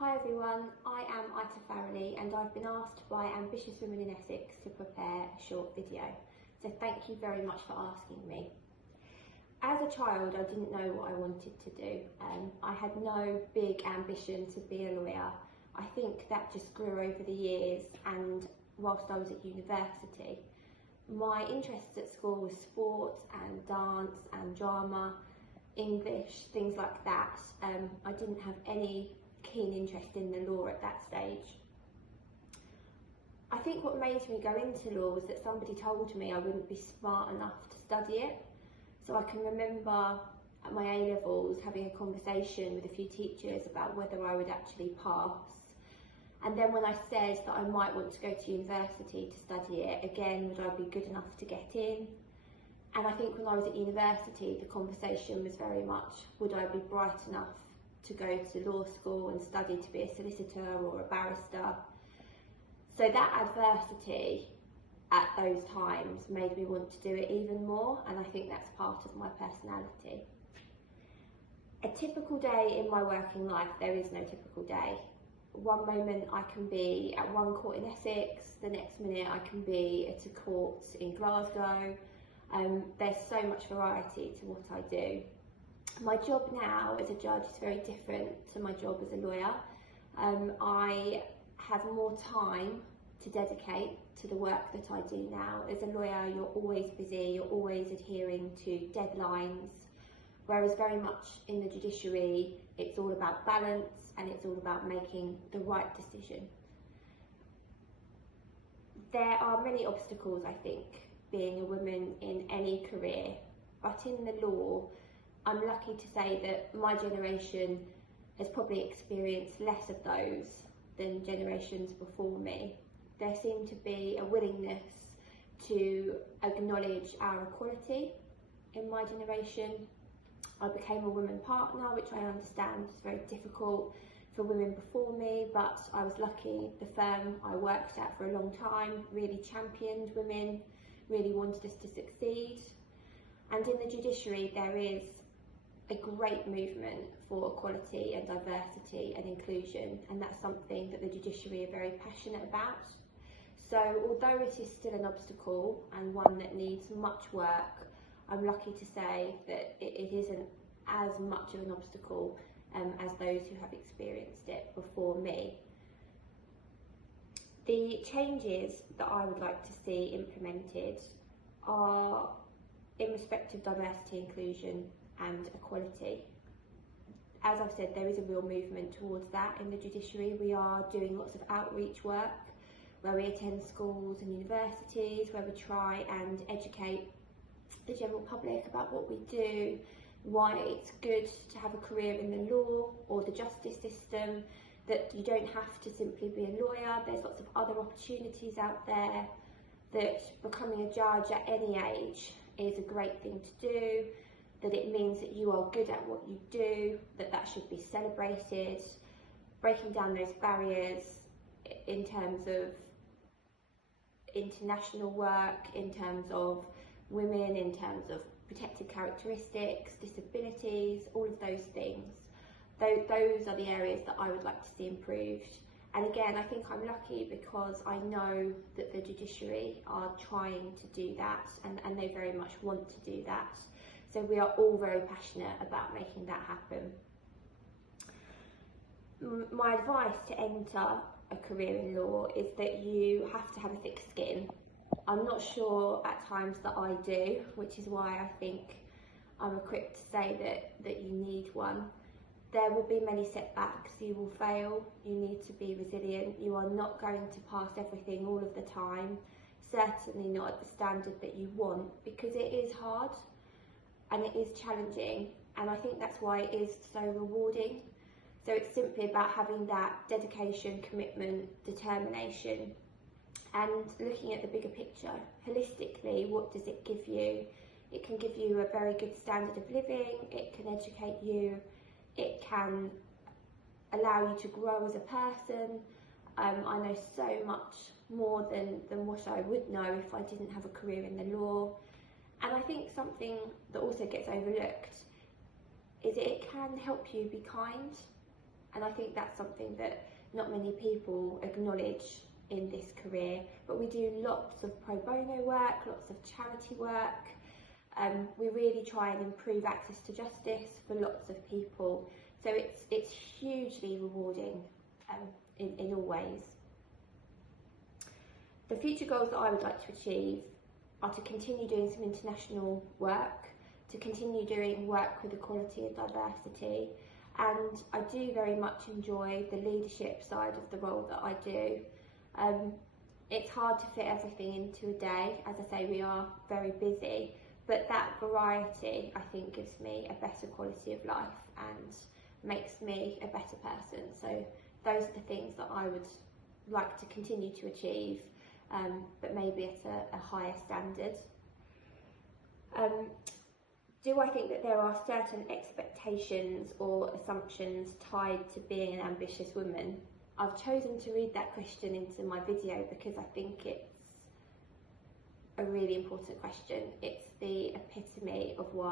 Hi everyone, I am Farrelly and I've been asked by ambitious women in Essex to prepare a short video. So thank you very much for asking me. As a child, I didn't know what I wanted to do. I had no big ambition to be a lawyer. I think that just grew over the years, and whilst I was at university. My interests at school were sport and dance and drama, English, things like that. I didn't have any keen interest in the law at that stage. I think what made me go into law was that somebody told me I wouldn't be smart enough to study it. So I can remember at my A-levels having a conversation with a few teachers about whether I would actually pass. And then when I said that I might want to go to university to study it, again, would I be good enough to get in? And I think when I was at university, the conversation was very much, would I be bright enough to go to law school and study to be a solicitor or a barrister? So that adversity at those times made me want to do it even more, and I think that's part of my personality. A typical day in my working life, there is no typical day. One moment I can be at one court in Essex, the next minute I can be at a court in Glasgow. There's so much variety to what I do. My job now as a judge is very different to my job as a lawyer. I have more time to dedicate to the work that I do now. As a lawyer, you're always busy, you're always adhering to deadlines, whereas very much in the judiciary, it's all about balance and it's all about making the right decision. There are many obstacles, I think, being a woman in any career, but in the law, I'm lucky to say that my generation has probably experienced less of those than generations before me. There seemed to be a willingness to acknowledge our equality in my generation. I became a woman partner, which I understand is very difficult for women before me, but I was lucky. The firm I worked at for a long time really championed women, really wanted us to succeed. And in the judiciary, there is a great movement for equality and diversity and inclusion, and that's something that the judiciary are very passionate about. So although it is still an obstacle and one that needs much work, I'm lucky to say that it isn't as much of an obstacle as those who have experienced it before me. The changes that I would like to see implemented are in respect of diversity, inclusion and equality. As I've said, there is a real movement towards that in the judiciary. We are doing lots of outreach work where we attend schools and universities, where we try and educate the general public about what we do, why it's good to have a career in the law or the justice system, that you don't have to simply be a lawyer. There's lots of other opportunities out there, that becoming a judge at any age is a great thing to do, that it means that you are good at what you do, that should be celebrated, breaking down those barriers in terms of international work, in terms of women, in terms of protected characteristics, disabilities, all of those things. Those are the areas that I would like to see improved. And again, I think I'm lucky because I know that the judiciary are trying to do that, and they very much want to do that. So we are all very passionate about making that happen. My advice to enter a career in law is that you have to have a thick skin. I'm not sure at times that I do, which is why I think I'm equipped to say that you need one. There will be many setbacks, you will fail, you need to be resilient, you are not going to pass everything all of the time, certainly not at the standard that you want, because it is hard and it is challenging, and I think that's why it is so rewarding. So it's simply about having that dedication, commitment, determination, and looking at the bigger picture. Holistically, what does it give you? It can give you a very good standard of living, it can educate you, it can allow you to grow as a person. I know so much more than what I would know if I didn't have a career in the law. And I think something that also gets overlooked is that it can help you be kind. And I think that's something that not many people acknowledge in this career, but we do lots of pro bono work, lots of charity work. We really try and improve access to justice for lots of people. So it's hugely rewarding in all ways. The future goals that I would like to achieve are to continue doing some international work, to continue doing work with equality and diversity, and I do very much enjoy the leadership side of the role that I do. It's hard to fit everything into a day. As I say, we are very busy, but that variety, I think, gives me a better quality of life and makes me a better person. So those are the things that I would like to continue to achieve, but maybe at a higher standard. Do I think that there are certain expectations or assumptions tied to being an ambitious woman? I've chosen to read that question into my video because I think it's a really important question. It's the epitome of why